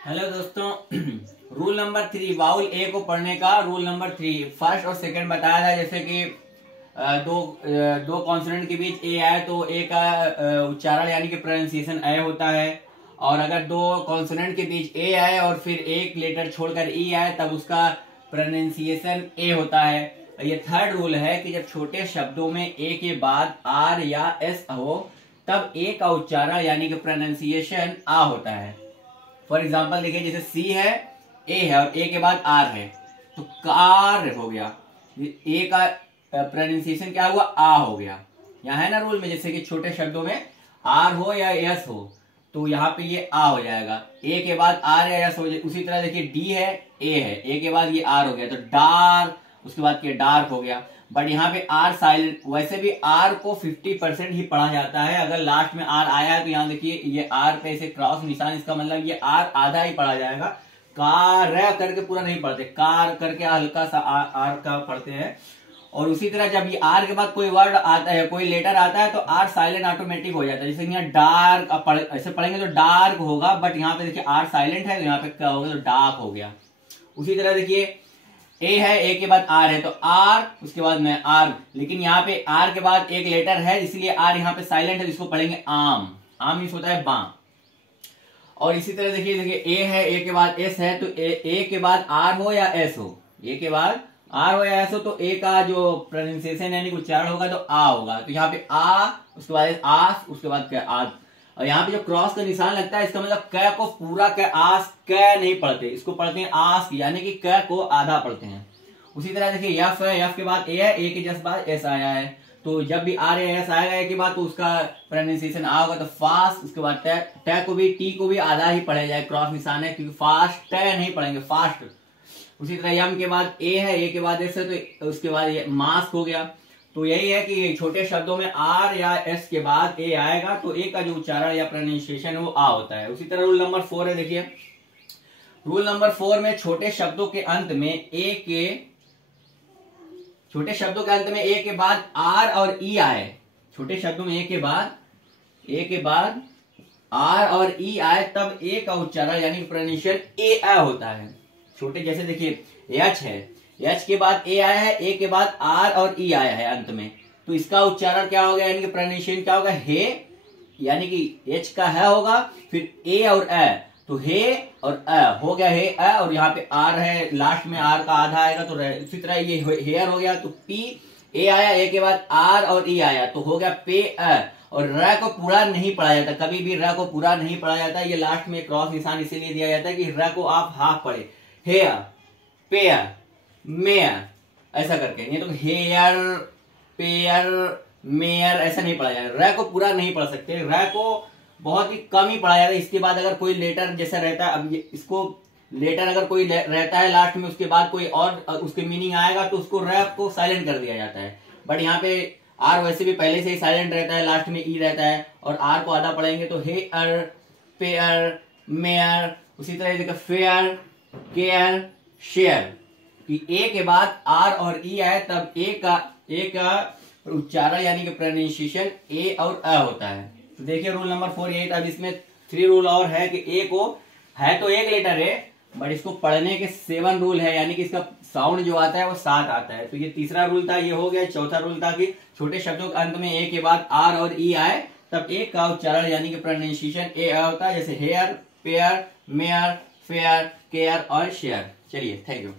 Hello दोस्तों। Rule number 3 vowel ए को पढ़ने का रूल नंबर 3 फर्स्ट और सेकंड बताया था। जैसे कि दो कॉन्सोनेंट के बीच ए आए तो ए का उच्चारण यानी कि प्रोनाउंसिएशन ए होता है। और अगर दो कॉन्सोनेंट के बीच ए आए और फिर एक लेटर छोड़कर ई आए तब उसका प्रोनाउंसिएशन ए होता है। ये थर्ड रूल है कि जब छोटे शब्दों में ए के बाद आर या एस हो तब ए का उच्चारण यानी कि प्रोनाउंसिएशन आ होता है। फॉर एग्जाम्पल देखिए, जैसे सी है, ए है और ए के बाद आर है तो कार हो गया। ए का प्रोनाउंसिएशन क्या हुआ? आ हो गया। यहाँ है ना रूल में, जैसे कि छोटे शब्दों में आर हो या एस हो तो यहाँ पे ये आ हो जाएगा। ए के बाद आर या एस हो जाए। उसी तरह देखिए डी है, ए है, ए के बाद ये आर हो गया तो डार्क, उसके बाद ये डार्क हो गया। बट यहाँ पे आर साइलेंट। वैसे भी आर को 50% ही पढ़ा जाता है। अगर लास्ट में आर आया है तो यहाँ देखिए ये आर पे ऐसे क्रॉस निशान, इसका मतलब ये आर आधा ही पढ़ा जाएगा। कार करके पूरा नहीं पढ़ते, कार करके हल्का सा आर का पढ़ते हैं। और उसी तरह जब ये आर के बाद कोई वर्ड आता है, कोई लेटर आता है तो आर साइलेंट ऑटोमेटिक हो जाता है। जैसे यहाँ डार्क ऐसे पढ़ेंगे तो डार्क होगा, बट यहाँ पे देखिए आर साइलेंट है तो यहाँ पे क्या हो गया? तो डार्क हो गया। उसी तरह देखिए ए है, ए के बाद आर है तो आर, उसके बाद में आर, लेकिन यहाँ पे आर के बाद एक लेटर है इसलिए आर यहाँ पे साइलेंट है, इसको पढ़ेंगे आम। आम मीन्स होता है बां। और इसी तरह देखिए ए है, ए के बाद एस है तो ए के बाद आर हो या एस हो, ए के बाद आर हो या एस हो तो ए का जो प्रोनाउंसिएशन यानी उच्चारण होगा तो आ होगा। तो यहाँ पे आ, उसके बाद आस, उसके बाद क्या? आज। और यहाँ पे जो क्रॉस का निशान लगता है इसका मतलब क को पूरा क आस क नहीं पढ़ते, इसको पढ़ते हैं आस, यानी कि क को आधा पढ़ते हैं। उसी तरह देखिए यफ है, यफ के बाद ए है, ए के जस्ट बाद एस आया है तो जब भी आर या एस आएगा ए के बाद तो उसका प्रोनाउंसिएशन आ होगा तो फास्ट। उसके बाद ट को भी, टी को भी आधा ही पढ़ा जाए, क्रॉस निशान है क्योंकि फास्ट ट नहीं पढ़ेंगे, फास्ट। उसी तरह यम के बाद ए है, ए के बाद एस है तो उसके बाद ये मास्क हो गया। तो यही है कि छोटे शब्दों में आर या एस के बाद ए आएगा तो ए का जो उच्चारण या प्रोनाउंसिएशन है वो आ होता है। उसी तरह रूल नंबर 4 है। देखिए रूल नंबर 4 में छोटे शब्दों के अंत में ए के बाद आर और ई आए, छोटे शब्दों में ए के बाद आर और ई आए तब ए का उच्चारण यानी प्रोनाउंसिएशन ए आ होता है। छोटे जैसे देखिए एच है, एच के बाद ए आया है, ए के बाद आर और ई आया है अंत में तो इसका उच्चारण क्या हो गया यानी कि प्रोनाउंसिएशन क्या होगा? हे, यानी कि एच का है होगा, फिर ए और ए तो हे और अ हो गया, हे अ। और यहाँ पे आर है, लास्ट में आर का आधा आएगा तो उसी तरह ये हेयर हो गया तो पी, ए आया, ए के बाद आर और ई आया तो हो गया पे अ। और र को पूरा नहीं पढ़ा जाता, कभी भी र को पूरा नहीं पढ़ा जाता। ये लास्ट में क्रॉस निशान इसीलिए दिया जाता है कि र को आप हाफ पढ़े, हेयर, पेयर, मेयर ऐसा करके, नहीं तो हेयर, पेयर, मेयर ऐसा नहीं पढ़ा जाएगा। र को पूरा नहीं पढ़ सकते, र को बहुत ही कम ही पढ़ा जाता है। इसके बाद अगर कोई लेटर जैसा रहता है, अब इसको लेटर अगर कोई रहता है लास्ट में उसके बाद कोई और उसके मीनिंग आएगा तो उसको र को साइलेंट कर दिया जाता है। बट यहाँ पे आर वैसे भी पहले से ही साइलेंट रहता है, लास्ट में ई रहता है और आर को आधा पढ़ेंगे तो हेयर, पेयर, मेयर। उसी तरह फेयर, केयर, शेयर कि ए के बाद आर और ई आए तब ए का उच्चारण यानी कि प्रोनाउंसिएशन ए और अ होता है। तो देखिए रूल नंबर 4 ये। अब इसमें 3 रूल और है कि ए को है तो एक लेटर है बट इसको पढ़ने के 7 रूल है, यानी कि इसका साउंड जो आता है वो 7 आता है। तो ये तीसरा रूल था, ये हो गया। चौथा रूल था कि छोटे शब्दों के अंत में ए के बाद आर और ई आए तब ए का उच्चारण यानी कि प्रोनाउंसिएशन ए होता है, जैसे hair, pair, mayor, fair, care और शेयर। चलिए, थैंक यू।